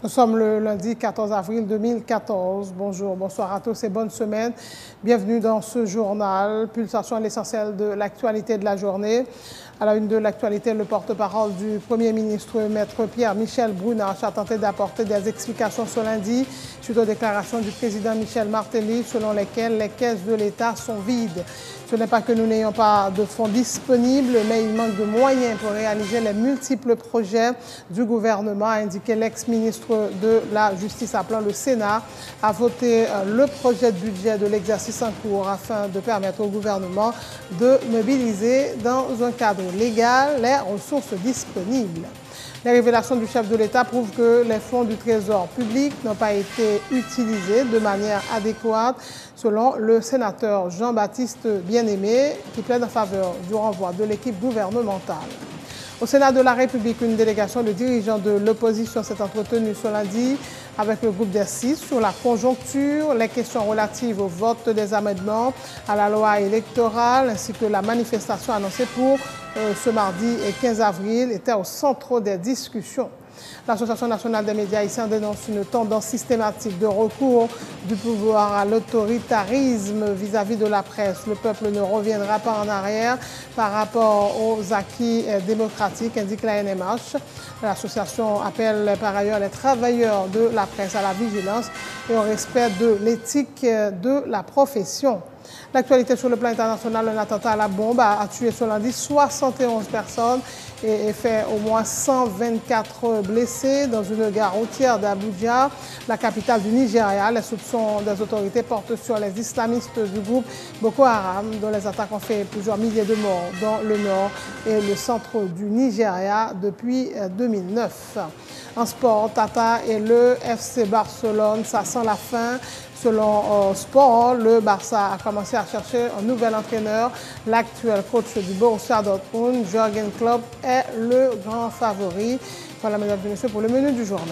Nous sommes le lundi 14 avril 2014. Bonjour, bonsoir à tous et bonne semaine. Bienvenue dans ce journal. Pulsation à l'essentiel de l'actualité de la journée. À la une de l'actualité, le porte-parole du Premier ministre, Maître Pierre-Michel Brunache, a tenté d'apporter des explications ce lundi suite aux déclarations du président Michel Martelly selon lesquelles les caisses de l'État sont vides. Ce n'est pas que nous n'ayons pas de fonds disponibles, mais il manque de moyens pour réaliser les multiples projets du gouvernement, a indiqué l'ex-ministre de la Justice appelant le Sénat à voter le projet de budget de l'exercice en cours afin de permettre au gouvernement de mobiliser dans un cadre légal les ressources disponibles. Les révélations du chef de l'État prouvent que les fonds du Trésor public n'ont pas été utilisés de manière adéquate, selon le sénateur Jean-Baptiste Bien-Aimé, qui plaide en faveur du renvoi de l'équipe gouvernementale. Au Sénat de la République, une délégation de dirigeants de l'opposition s'est entretenue ce lundi avec le groupe des 6 sur la conjoncture, les questions relatives au vote des amendements à la loi électorale ainsi que la manifestation annoncée pour ce mardi 15 avril était au centre des discussions. L'Association nationale des médias haïtiens dénonce une tendance systématique de recours du pouvoir à l'autoritarisme vis-à-vis de la presse. Le peuple ne reviendra pas en arrière par rapport aux acquis démocratiques, indique la NMH. L'association appelle par ailleurs les travailleurs de la presse à la vigilance et au respect de l'éthique de la profession. L'actualité sur le plan international, un attentat à la bombe a tué ce lundi 71 personnes et fait au moins 124 blessés dans une gare routière d'Abuja, la capitale du Nigeria. Les soupçons des autorités portent sur les islamistes du groupe Boko Haram, dont les attaques ont fait plusieurs milliers de morts dans le nord et le centre du Nigeria depuis 2009. En sport, Tata et le FC Barcelone, ça sent la fin. Selon Sport, le Barça a commencé à chercher un nouvel entraîneur. L'actuel coach du Borussia Dortmund, Jürgen Klopp, est le grand favori. Voilà, mesdames et messieurs, pour le menu du journal.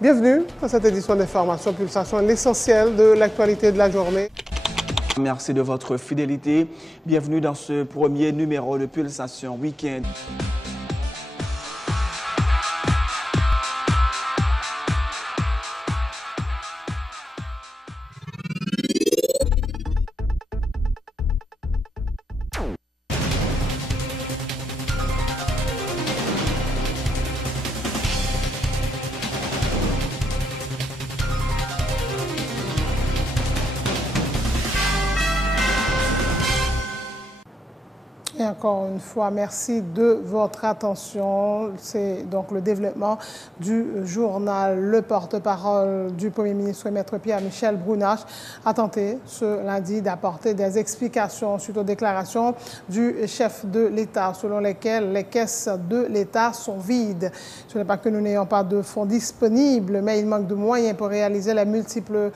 Bienvenue dans cette édition d'information Pulsation, l'essentiel de l'actualité de la journée. Merci de votre fidélité. Bienvenue dans ce premier numéro de Pulsation Week-end. Et encore une fois, merci de votre attention. C'est donc le développement du journal. Le porte-parole du Premier ministre, Maître Pierre-Michel Brunache, a tenté ce lundi d'apporter des explications suite aux déclarations du chef de l'État, selon lesquelles les caisses de l'État sont vides. Ce n'est pas que nous n'ayons pas de fonds disponibles, mais il manque de moyens pour réaliser les multiples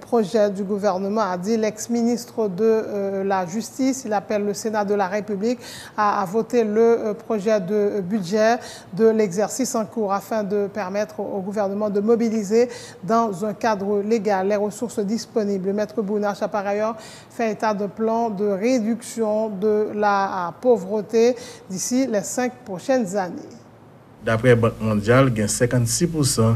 projets du gouvernement, a dit l'ex-ministre de la Justice. Il appelle le Sénat de la République à voter le projet de budget de l'exercice en cours afin de permettre au gouvernement de mobiliser dans un cadre légal les ressources disponibles. Maître Brunache a par ailleurs fait état de plan de réduction de la pauvreté d'ici les 5 prochaines années. D'après la Banque mondiale, il y a 56%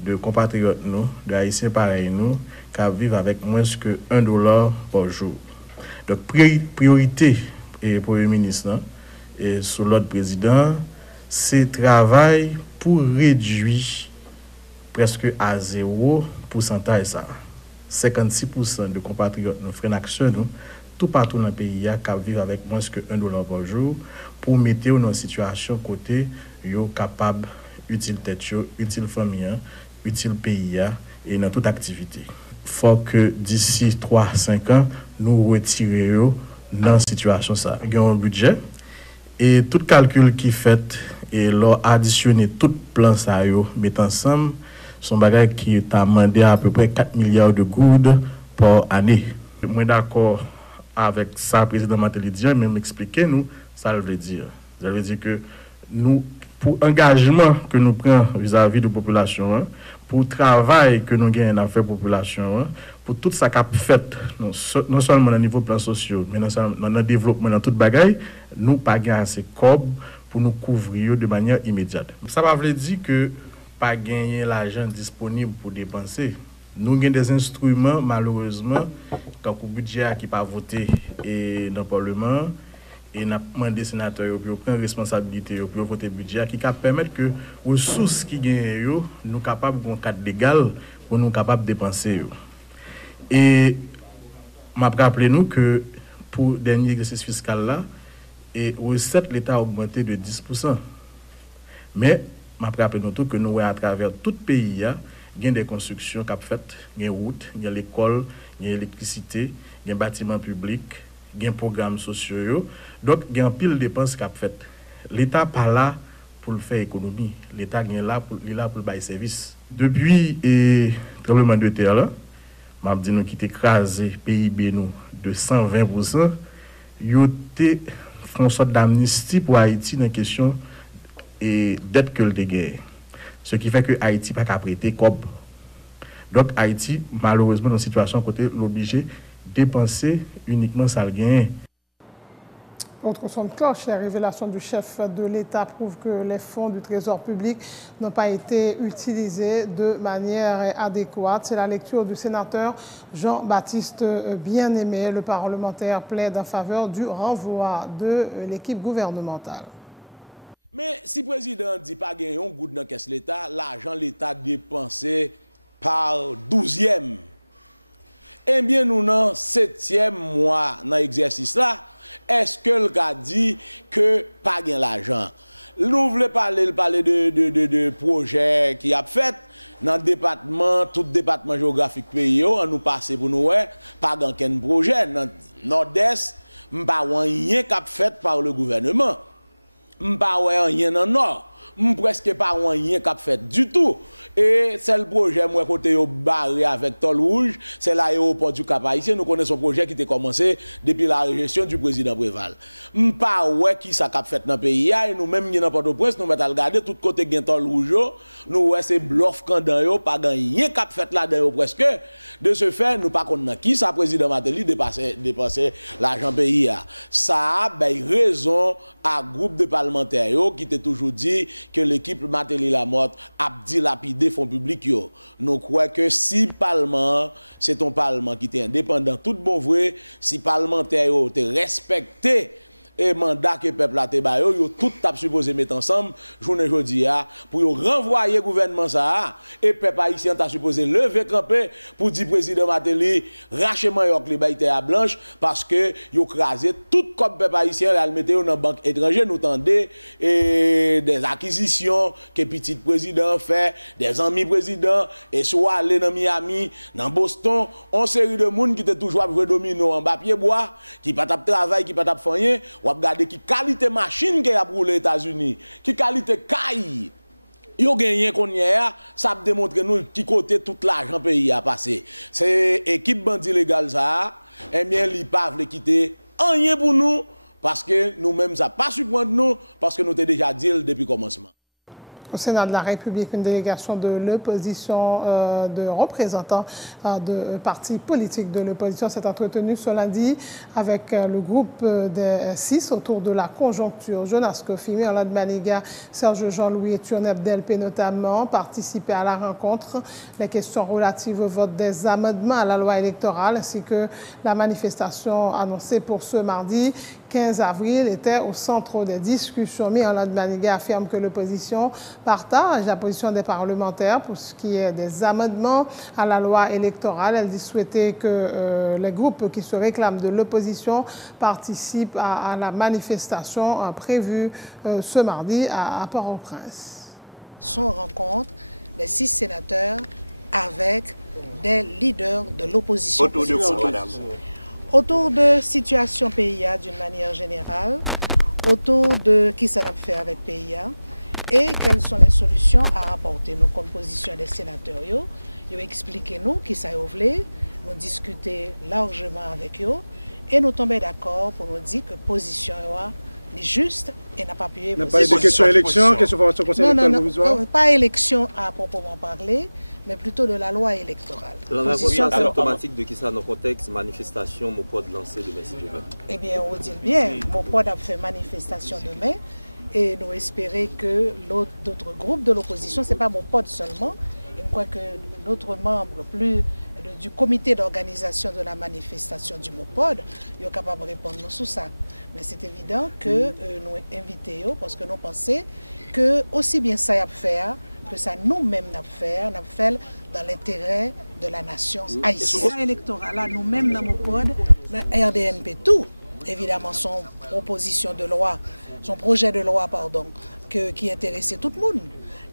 de compatriotes, nous, de Haïtiens pareils, nous, qui vivent avec moins que $1 par jour. Donc, priorité et Premier ministre et sous l'autre président, c'est travail pour réduire presque à 0% ça. 56% de compatriotes nous font une action nous, tout partout dans le pays qui vivent avec moins que $1 par jour pour mettre dans une situation côté yo capable utile tête utile famille, utile pays et dans toute activité. Faut que d'ici 3-5 ans nous retirions dans la situation ça. Il y a un budget et tout calcul qui fait et leur additionner tout plan ça yo met ensemble son bagage qui t'a demandé à peu près 4 milliards de goudes par année. Moi d'accord avec ça président Martelly dit même expliquer nous ça veut dire. Ça veut dire que nous pour engagement que nous prenons vis-à-vis de la population, pour le travail que nous gagnons à faire la population, pour tout ça qu'a fait, non seulement au niveau plan social, mais dans le développement, dans toute bagaille, nous pas gagner assez cob pour nous couvrir de manière immédiate. Ça ne veut pas dire que pas gagner l'argent disponible pour dépenser. Nous avons des instruments, malheureusement, quand le budget qui pas voté dans le Parlement, et nous avons demandé aux sénateurs pour prendre responsabilité pour voter le budget qui permettre que les ressources qui gagnent, nous capables de cadre légal pour nous capables de dépenser. Et je rappelle nous que pour le dernier exercice fiscal là, et recette l'État a augmenté de 10%. Mais je rappelle nous tout que nous à travers tout le pays, il y a des constructions qui sont faites, il y a des routes, il y a l'école, il y a l'électricité, il y a des bâtiments publics, il y a des programmes sociaux. Donc, il y a un pile de dépenses qui sont faites. L'État n'est pas là pour le faire économie. L'État est là pour le faire service. Depuis le tremblement de terre, là, je dis nous qui écrasé le PIB nous de 120%, il y a une sorte d'amnistie pour Haïti dans la question et dette que le dégât. Ce qui fait que Haïti n'a pas prêter COB. Donc Haïti, malheureusement, dans une situation côté l'obligé de dépenser uniquement ça le gain. Autre son de cloche, la révélation du chef de l'État prouve que les fonds du Trésor public n'ont pas été utilisés de manière adéquate. C'est la lecture du sénateur Jean-Baptiste Bien-Aimé. Le parlementaire plaide en faveur du renvoi de l'équipe gouvernementale. Mais si le président dit pas gagner un goût dans la caisse l'État, l'argent l'État dépensé par 12e. Eh bien, nous, dans 7e mois dans l'exercice là, est-ce que le gars dit que pas gain l'argent? Nous voulons parler de projets qui a fait dans le département, tout département géographique pays, on nous passe pour nous, pas dans quel projet. Dans le nord-est, pas rien qui a fait par le gouvernement. Pas rien dans le nord. Presque pas rien qui a fait du tout. Et c'est le projet, moi, côté barré avec Tol Rouge, c'est l'aéroport du Cap-Haïtien. Nous connaissons un projet qui a commencé depuis la gestion du président Préval. Pas ouais qui ça a fait dans le pays, et nous-mêmes, dans Port-au-Prince, nous mettons regarder tout côté de Tol Rouge, nous ouais c'est bluff quand dans pas rien qui a fait là-dedans presque. De ce fait, nous pas connaissons qui ça, président Matéli, dépenser l'argent pays. Ça a raison à groupe de parlementaires qui t'a toujours dit que l'équipe Matéli Lamotte a dilapidé fonds publics. Nous croyons que si le Parlement, c'est ton Parlement qui est indépendant, tout bon vrai, si parlementaire te respecté et mandat que le peuple a te bayo, yo tout tap supposé mettre ensemble, journée jodi pour renvoyer le gouvernement ça, et le peuple haïtien t'a supposé lever camper pour dire président Matéli, rachement yok li baïté à blanche, parce que yo crasé tout comme peuple haïtien, la mette dans la banque étrangère, nous tendez, et des acquisitions que petit président fait, des amis président, et soit aller dans Miami, dans Boston, on série de monde qui était toujours à domino en papier bois, qui pas tap travail, qui pas tap fanyen, ou regarder qui qualité machine qu'il y a pour les États-Unis, qui qualité caille. Yo gagné qu'on y a, ça démontre nous qui côté tout l'argent pays a passé. C'est équipe bandit légal ça, eh bien li pas veut quitter rien pour nous parce que nous-mêmes ça pas surprendre nous parce que nous t'ai déjà dit depuis le commencement. Au Sénat de la République, une délégation de l'opposition, de représentants de partis politiques de l'opposition s'est entretenue ce lundi avec le groupe des 6 autour de la conjoncture. Jonas Kofi, Mirlande Maniga, Serge Jean-Louis et Thionep Delpé notamment participaient à la rencontre. Les questions relatives au vote des amendements à la loi électorale ainsi que la manifestation annoncée pour ce mardi 15 avril était au centre des discussions. Mirlande Maniga affirme que l'opposition partage la position des parlementaires pour ce qui est des amendements à la loi électorale. Elle dit souhaiter que les groupes qui se réclament de l'opposition participent à la manifestation prévue ce mardi à Port-au-Prince. Son rencontre des 6 sénateurs avec des leaders de l'opposition. Autour de quoi, madame? Autour de situation PIA d'une manière générale, autour de qui ça a fait avec PIA et quelles sont les solutions à apporter. Nos compositions des sénateurs, ils expliquent nous qui ça voulait, nous discuter largement avec eux et nous tomber d'accord pour nous dire que position juste et n'a pas appuyé. N'a pas de question élection, question formation conseil électoral provisoire. Non, pas élection à proprement parler, mais plutôt de la loi électorale. Position automatique de qui ça dans le contexte manifestation, mon pod lancé demain si je veux. Eh bien, on dit bien, mon pod a fait manifestation demain et nous espérons que d'autres groupes de l'opposition, ce n'est pas mon pod seulement, et je crois que d'autres membres du comité d'organisation de la manifestation du MOPOD, ils sont capables de répondre sur ça. Mais c'est évident que nous invitons parce que nous pensons que aussi bien ça y a faire que ça nous-mêmes n'a fait dans l'intérêt de la nation haïtienne. Électorale, nous-mêmes dans MOPOD, dans RDNP, tout, évidemment, son proposition de loi, son projet de loi, pardon, qui intéressait tout le monde.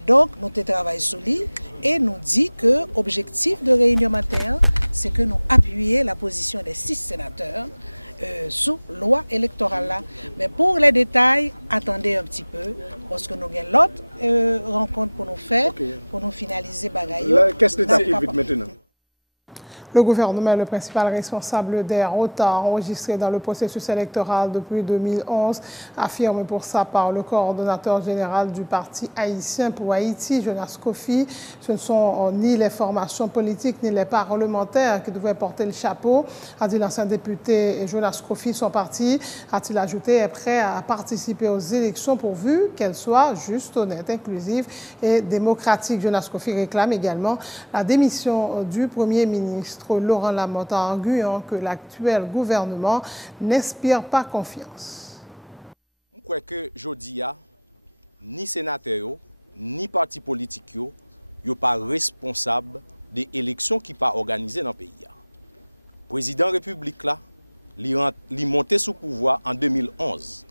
Donc, nous travaillons sur lui et nous dit que l'objectif de réunion matin, c'est que nous appuyions la position des 6 sénateurs sous loi électorale là. Mais pour les détails, attendez un petit peu, parce que nous avons l'autre rencontre pour nous faire, pour nous finaliser bagaille. Qu'est-ce que tu vite maintenant? Le gouvernement est le principal responsable des retards enregistrés dans le processus électoral depuis 2011, affirmé pour ça par le coordonnateur général du Parti haïtien pour Haïti, Jonas Kofi. Ce ne sont ni les formations politiques ni les parlementaires qui devraient porter le chapeau, a dit l'ancien député Jonas Kofi. Son parti, a-t-il ajouté, est prêt à participer aux élections pourvu qu'elles soient justes, honnêtes, inclusives et démocratiques. Jonas Kofi réclame également la démission du Premier ministre Laurent Lamotte, arguant que l'actuel gouvernement n'inspire pas confiance. Je crois que Jodia, ni sénateur, ni parti politique, ne sont pas responsables des élections qui ne sont pas organisées dans le pays. Le président de la République, il est monté sous pouvoir en 2011.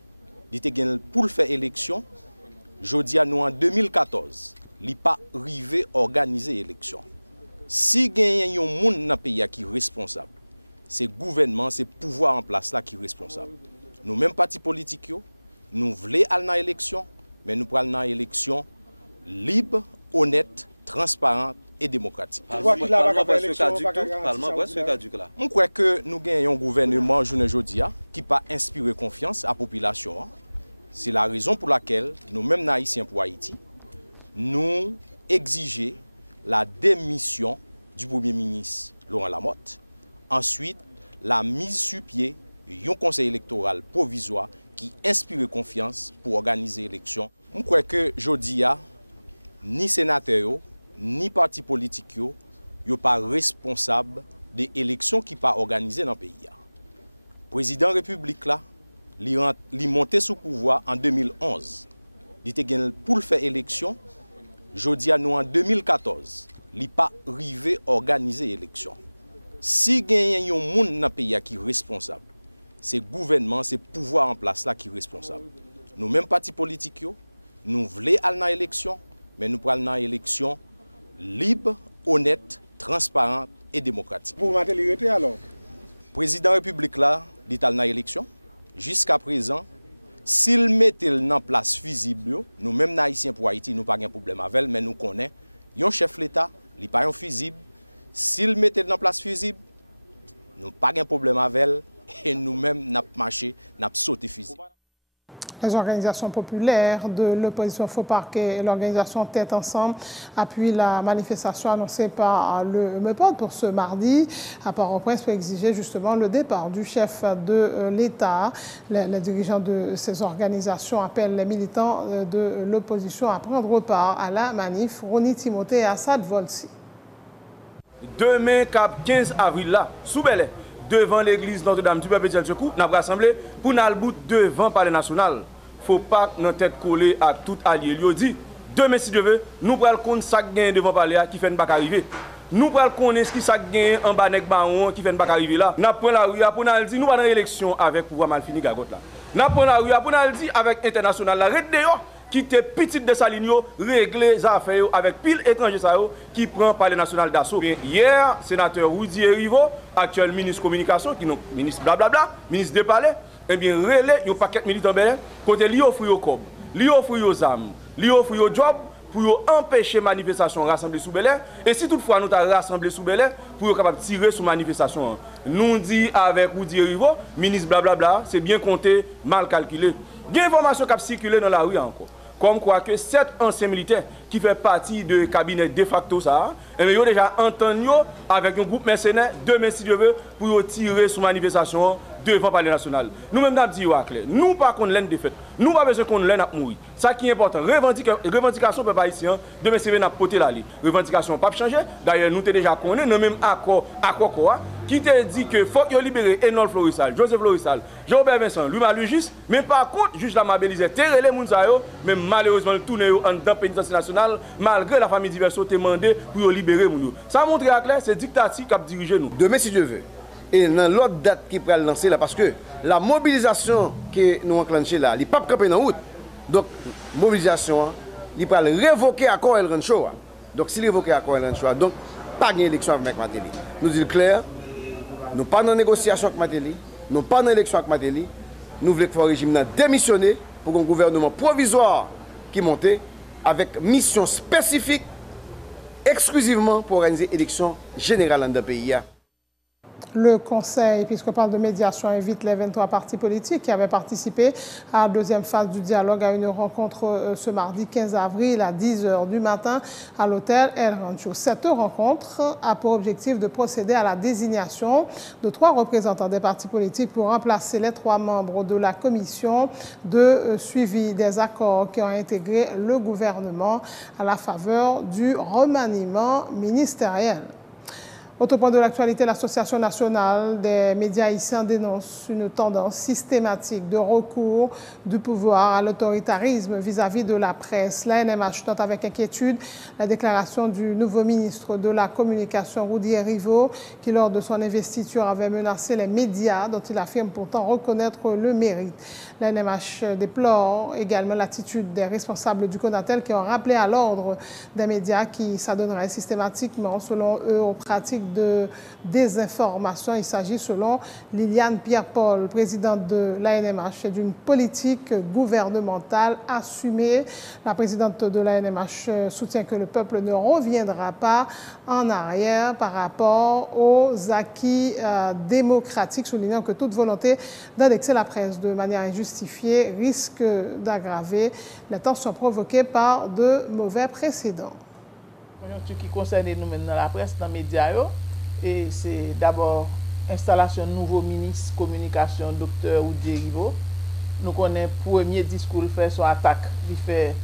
Il était pour faire élection. Jodia, nous en 2014, il n'est pas arrivé à organiser l'élection. Si il y a un monde dans le pays qui est responsable, c'est le gouvernement, c'est le pouvoir en place là qui est responsable. Nous, même partis politiques, nous voulons aller dans l'élection, mais nous prenons une élection libre, honnête, transparente et démocratique. Je crois que nous avons un gouvernement aujourd'hui qui n'a pas inspiré confiance à la population. C'est la raison pour laquelle nous, même Haïtiens pour Haïti, nous exigeons la démission du Premier ministre Laurent Lamotte. Ensuite, la mise sur pied d'un conseil électoral provisoire qui inspire confiance pour organiser l'élection. Je crois que aujourd'hui, ni sénateur, ni parti politique, ne sont pas responsables des élections qui ne sont pas organisées dans le pays. Le président de la République, il est monté sous pouvoir en 2011. Il était pour faire élection. Aujourd'hui, nous en 2014, il n'est pas arrivé à organiser l'élection. Si il y a un monde dans le pays qui est responsable, c'est le gouvernement, c'est le pouvoir en place là qui est responsable. Nous, même partis politiques, nous voulons aller dans l'élection, mais nous prenons une élection libre, honnête, transparente et démocratique. Pour m'intéresser alors? Le président de la République là, il est allé dans l'élection. Jusqu'à présent, s'il mettait en place fusible, nous même Haïtiens pour Haïti, nous n'avons pas de problème avec elle, mais nous connaissons, un chef de l'État, il n'est pas un fusible. S'il mettait en place fusible, nous n'avons pas de problème avec elle, et nous-mêmes, nous avons marché, nous avons sauté fusible. Les organisations populaires de l'opposition Faux Parquet et l'organisation Tête Ensemble appuient la manifestation annoncée par le MEPOD pour ce mardi à Port-au-Prince pour exiger justement le départ du chef de l'État. Les dirigeants de ces organisations appellent les militants de l'opposition à prendre part à la manif. Roni Timothée et Assad Volsi. Demain, cap 15 avril, là, sous Belay, devant l'église Notre-Dame du Peuple de Secours, nous avons rassemblé pour nous bout devant le palais national. Il ne faut pas que notre tête collée à tout allié. Il dit, demain, si Dieu veut, nous prenons compte ça devant le palais qui fait ne pas arriver. Nous prenons compte ce qui ça en bas de baron qui fait ne pas arriver là. Nous prenons la rue pour nous dire, nous allons dans l'élection avec pouvoir mal fini gagote là. Nous prenons la rue pour nous dire avec international la red qui était petite de sa ligne, régler les affaires avec pile étranger qui prend par le national d'assaut. Hier, sénateur Rudy Erivo, actuel ministre de communication, qui est ministre blablabla, ministre des palais, eh bien, relais, il y a un paquet de militants belges, côté lui offre au cob, lui offre aux armes, lui offre au job, pour empêcher manifestation rassembler sous Bel Air. Et si toutefois nous avons rassemblé sous Bel Air, pour être capable de tirer sur manifestation. Nous dit avec Oudi Rivo, ministre blablabla, c'est bien compté, mal calculé. Il y a une information qui a circulé dans la rue encore. Comme quoi que 7 anciens militaires qui font partie de cabinet de facto ça, et ils ont déjà entendu avec un groupe mercenaire, demain si Dieu veut, pour tirer sur manifestation devant le palais national. Nous-mêmes, nous avons dit, nous pas qu'on l'aine défaite. Nous pas besoin qu'on l'aine à mourir. Ça qui est important, revendication peuple haïtien, demain c'est bien à poter la ligne. Revendication pas changer. D'ailleurs, nous t'es déjà connus, nous même accord qui te dit que faut qu'il libérer Enol Florissal, Joseph Florissal, Jean-Robert Vincent, Luma Lugis, mais par contre, juge la Mabelize, terre les moun sa yo, mais malheureusement, le tourné en dans pénitentiaire national, malgré la famille diverse, te demandé pour libérer moun yo. Ça montre à clair, c'est dictature qui a dirigé nous. Demain, si Dieu veut. Et dans l'autre date qui peut lancer là, parce que la mobilisation que nous enclenchons là, il n'est pas campé dans la route. Donc, mobilisation, il peut révoquer l'accord El Rancho. Donc, s'il révoque l'accord El Rancho, donc, pas d'élection avec Mateli. Nous disons clair, nous pas dans négociation avec Mateli, nous pas dans élection avec Mateli, nous voulons que le régime démissionner pour un gouvernement provisoire qui monte avec mission spécifique exclusivement pour organiser l'élection générale dans le pays. Le Conseil épiscopal de médiation invite les 23 partis politiques qui avaient participé à la deuxième phase du dialogue à une rencontre ce mardi 15 avril à 10h du matin à l'hôtel El Rancho. Cette rencontre a pour objectif de procéder à la désignation de 3 représentants des partis politiques pour remplacer les 3 membres de la commission de suivi des accords qui ont intégré le gouvernement à la faveur du remaniement ministériel. Autre point de l'actualité, l'Association nationale des médias haïtiens dénonce une tendance systématique de recours du pouvoir à l'autoritarisme vis-à-vis de la presse. La NMH note avec inquiétude la déclaration du nouveau ministre de la Communication, Oudi Rivo, qui lors de son investiture avait menacé les médias dont il affirme pourtant reconnaître le mérite. La NMH déplore également l'attitude des responsables du CONATEL qui ont rappelé à l'ordre des médias qui s'adonneraient systématiquement, selon eux, aux pratiques de désinformation. Il s'agit, selon Liliane Pierre-Paul, présidente de l'ANMH, d'une politique gouvernementale assumée. La présidente de l'ANMH soutient que le peuple ne reviendra pas en arrière par rapport aux acquis démocratiques, soulignant que toute volonté d'annexer la presse de manière injustifiée risque d'aggraver les tensions provoquées par de mauvais précédents. Ce qui concerne nous maintenant la presse dans les médias, et c'est d'abord l'installation de nouveau ministre communication, Dr. Oudi Rivo. Nous connaissons le premier discours fait son attaque qu'il fait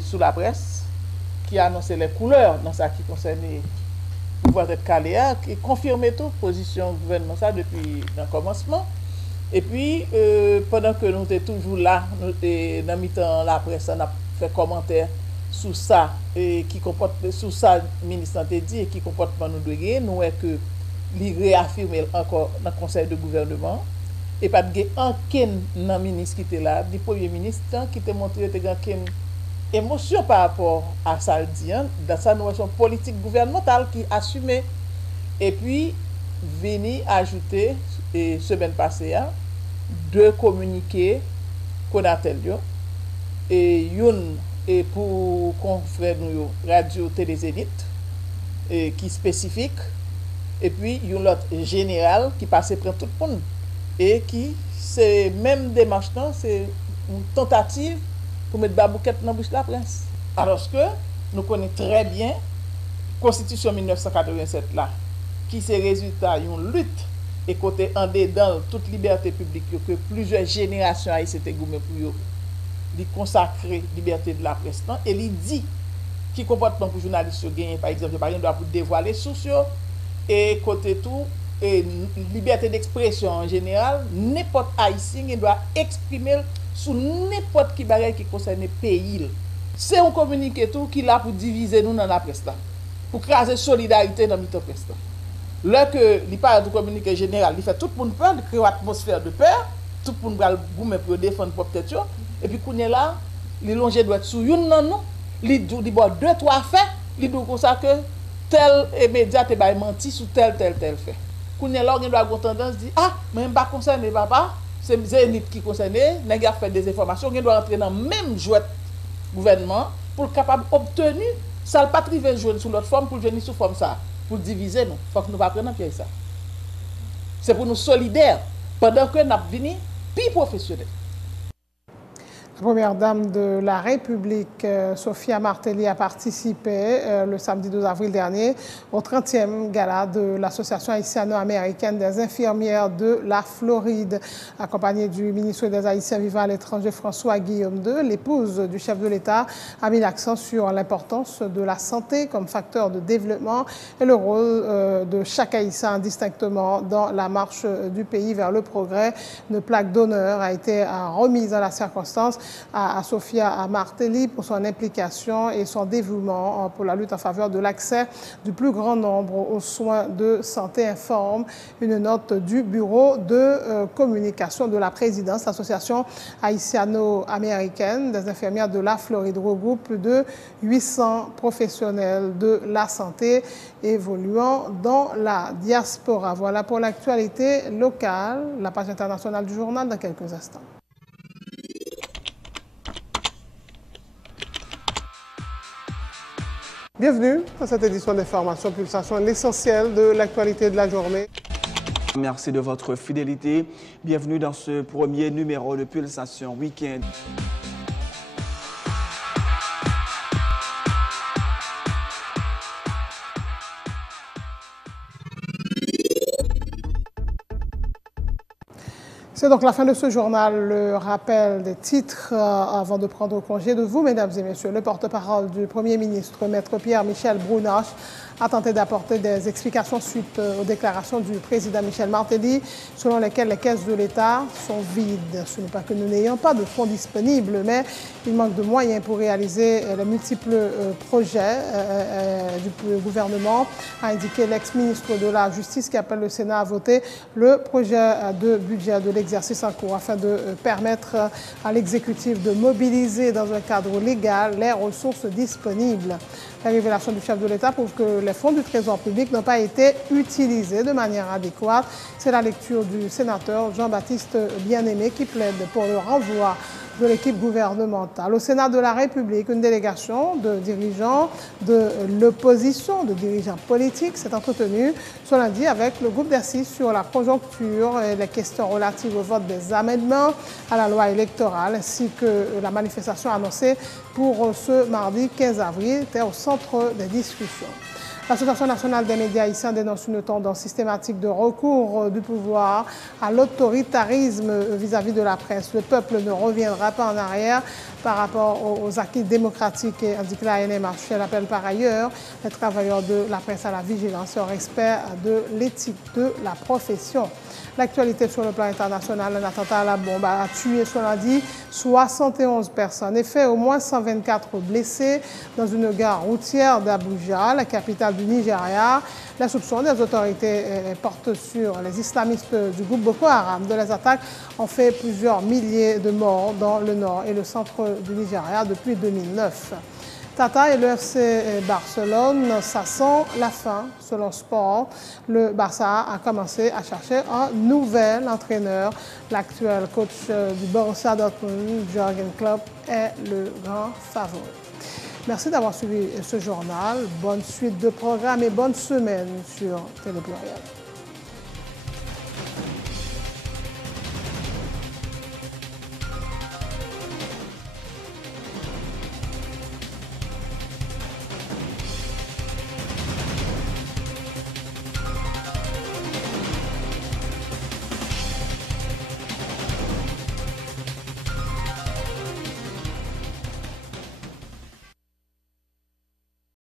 sous la presse, qui a annoncé les couleurs dans ce qui concerne le pouvoir d'être caléa, qui confirme toute position gouvernementale depuis le commencement. Et puis, pendant que nous étions toujours là, nous dans mi-temps la presse, on a fait commentaire sous ça et qui comporte sous ça le ministre a dit et qui comportement nous doit gagner nous est que il réaffirme encore dans le conseil de gouvernement et pas de aucun ministre qui était là du premier ministre qui t'a montré que aucune émotion par rapport à ça dit dans sa notion politique gouvernementale qui assumait et puis venir ajouter semaine passée 2 communiqués qu'on a tel et une et pour confrères nous radio télé Zénith qui spécifique et puis il y a l'autre général qui passait près tout le monde et qui c'est même démarche c'est une tentative pour mettre babouquette dans bouche la presse alors que nous connaissons très bien constitution 1987 là qui c'est résultat d'une lutte et côté en dedans toute liberté publique que plusieurs générations haïtiennes étaient goumé pour il consacre liberté de la presse et il dit qui comportement pour journalistes gagner par exemple par exemple doit pour dévoiler sociaux et côté tout et liberté d'expression en général n'importe haïtien doit exprimer sous n'importe qui bagage qui concerne pays c'est un communiqué tout qui là pour diviser nous dans la presse là pour craser solidarité dans notre presse là que il parle du communiqué général il fait tout le monde peur de créer une atmosphère de peur tout le monde va goumer pour défendre propre tête et puis qu'on est là les longer doit être sous une non non li dit bon 2 3 faits li dit comme ça que tel média te bay menti sous tel fait qu'on est là on doit avoir tendance dit ah même pas concerné papa c'est Zénith qui concerné nèg a fait des informations on doit entrer dans même jouet gouvernement pour capable obtenir ça pas triver jouer sous l'autre forme pour venir sous forme ça pour diviser nous faut que nous pas prendre pied ça c'est pour nous solidaires pendant que nous venir plus professionnels. La première dame de la République, Sophia Martelly, a participé le samedi 12 avril dernier au 30e gala de l'Association haïtiano-américaine des infirmières de la Floride. Accompagnée du ministre des Haïtiens vivant à l'étranger, François Guillaume II, l'épouse du chef de l'État a mis l'accent sur l'importance de la santé comme facteur de développement et le rôle de chaque Haïtien distinctement dans la marche du pays vers le progrès. Une plaque d'honneur a été remise à la circonstance à Sophia Martelly pour son implication et son dévouement pour la lutte en faveur de l'accès du plus grand nombre aux soins de santé, informe une note du bureau de communication de la présidence. L'association haïtiano-américaine des infirmières de la Floride regroupe plus de 800 professionnels de la santé évoluant dans la diaspora. Voilà pour l'actualité locale. La page internationale du journal dans quelques instants. Bienvenue à cette édition d'information Pulsation, l'essentiel de l'actualité de la journée. Merci de votre fidélité. Bienvenue dans ce premier numéro de Pulsation Week-end. C'est donc la fin de ce journal, le rappel des titres avant de prendre congé de vous, mesdames et messieurs. Le porte-parole du Premier ministre, Maître Pierre-Michel Brunache, a tenté d'apporter des explications suite aux déclarations du président Michel Martelly, selon lesquelles les caisses de l'État sont vides. Ce n'est pas que nous n'ayons pas de fonds disponibles, mais il manque de moyens pour réaliser les multiples projets du gouvernement, a indiqué l'ex-ministre de la Justice qui appelle le Sénat à voter le projet de budget de l'exercice en cours afin de permettre à l'exécutif de mobiliser dans un cadre légal les ressources disponibles. La révélation du chef de l'État prouve que les fonds du Trésor public n'ont pas été utilisés de manière adéquate. C'est la lecture du sénateur Jean-Baptiste Bien-Aimé qui plaide pour le renvoi de l'équipe gouvernementale. Au Sénat de la République, une délégation de dirigeants de l'opposition, de dirigeants politiques, s'est entretenue ce lundi avec le groupe d'assises sur la conjoncture et les questions relatives au vote des amendements à la loi électorale, ainsi que la manifestation annoncée pour ce mardi 15 avril était au centre des discussions. L'Association nationale des médias haïtiens dénonce une tendance systématique de recours du pouvoir à l'autoritarisme vis-à-vis de la presse. Le peuple ne reviendra pas en arrière par rapport aux acquis démocratiques, indique la NMH. Elle appelle par ailleurs les travailleurs de la presse à la vigilance et au respect de l'éthique de la profession. L'actualité sur le plan international, un attentat à la bombe a tué ce lundi 71 personnes et fait au moins 124 blessés dans une gare routière d'Abuja, la capitale du Nigeria. Les soupçons des autorités portent sur les islamistes du groupe Boko Haram. De les attaques ont fait plusieurs milliers de morts dans le nord et le centre du Nigeria depuis 2009. Tata et le FC Barcelone, ça sent la fin. Selon Sport, le Barça a commencé à chercher un nouvel entraîneur. L'actuel coach du Borussia Dortmund, Jürgen Klopp, est le grand favori. Merci d'avoir suivi ce journal. Bonne suite de programmes et bonne semaine sur Télé Pluriel.